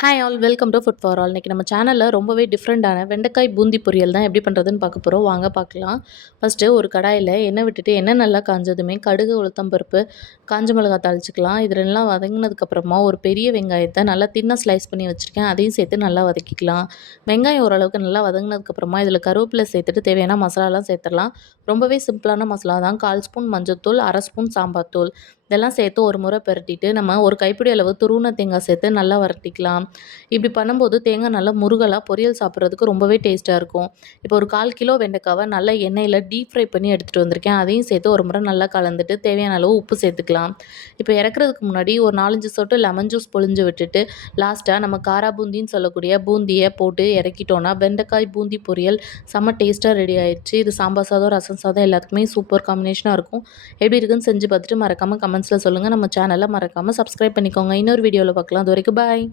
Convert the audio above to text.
Hi all welcome to food for all. இன்றைக்கி நம்ம சேனலில் ரொம்பவே டிஃப்ரெண்ட்டான வெண்டைக்காய் பூந்தி பொரியல் தான் எப்படி பண்ணுறதுன்னு பார்க்க போகிறோம். வாங்க பார்க்கலாம். ஃபஸ்ட்டு ஒரு கடாயில் எண்ணெய் விட்டுட்டு எண்ணெய் நல்லா காஞ்சதுமே கடுகு, உளுத்தம் பருப்பு, காஞ்ச மிளகாய் தாளிச்சிக்கலாம். இது ரெண்டுலாம் வதங்கினதுக்கப்புறமா ஒரு பெரிய வெங்காயத்தை நல்லா தின்னாக ஸ்லைஸ் பண்ணி வச்சுருக்கேன். அதையும் சேர்த்து நல்லா வதக்கிக்கலாம். வெங்காயம் ஓரளவுக்கு நல்லா வதங்கினதுக்கப்புறமா இதில் கருவேப்பிலை சேர்த்துட்டு தேவையான மசாலாலாம் சேர்த்துடலாம். ரொம்பவே சிம்பிளான மசாலா தான். 1/4 ஸ்பூன் மஞ்சள்தூள், 1/2 ஸ்பூன் சாம்பார் தூள் இதெல்லாம் சேர்த்து ஒரு முறை பெரட்டிட்டு நம்ம ஒரு கைப்பிடி அளவு துருவின தேங்காய் சேர்த்து நல்லா வதக்கிக்கலாம். இப்படி பண்ணும்போது தேங்காய் நல்லா முருகலாக பொரியல் சாப்பிட்றதுக்கு ரொம்பவே டேஸ்ட்டாக இருக்கும். இப்போ ஒரு 1/4 கிலோ வெண்டைக்காவை நல்லா எண்ணெயில் டீப் ஃப்ரை பண்ணி எடுத்துகிட்டு வந்திருக்கேன். அதையும் சேர்த்து ஒரு முறை நல்லா கலந்துட்டு தேவையான அளவு உப்பு சேர்த்துக்கலாம். இப்போ இறக்குறதுக்கு முன்னாடி ஒரு 4-5 சொட்டு லெமன் ஜூஸ் பொழிஞ்சு விட்டுட்டு லாஸ்ட்டாக நம்ம காரா பூந்தின்னு சொல்லக்கூடிய பூந்தியை போட்டு இறக்கிட்டோன்னா வெண்டைக்காய் பூந்தி பொரியல் செம்ம டேஸ்ட்டாக ரெடி ஆயிடுச்சு. இது சாம்பார் சாதம், ரசம் சாதம் எல்லாத்துக்குமே சூப்பர் காம்பினேஷனாக இருக்கும். எப்படி இருக்குன்னு செஞ்சு பார்த்துட்டு மறக்காமல் கமெண்ட்ஸில் சொல்லுங்கள். நம்ம சேனலை மறக்காமல் சப்ஸ்கிரைப் பண்ணிக்கோங்க. இன்னொரு வீடியோவில் பார்க்கலாம். அது வரைக்கும் பாய்.